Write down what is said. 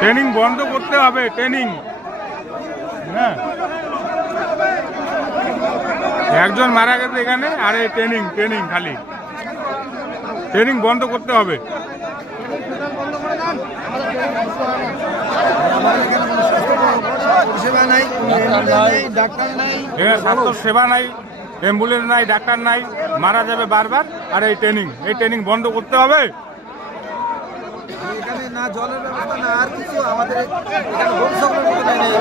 Training বন্ধ করতে হবে, ট্রেনিং। হ্যাঁ, একজন মারা গেছে এখানে, আর এই ট্রেনিং ট্রেনিং খালি ট্রেনিং বন্ধ করতে হবে। স্বাস্থ্য সেবা নাই, অ্যাম্বুলেন্স নাই, ডাক্তার নাই, মারা যাবে বারবার। আর এই ট্রেনিং বন্ধ করতে হবে। এখানে না জলের ব্যবস্থা না আর কিছু, আমাদের এখানে ভবিষ্যতের মতো নেই।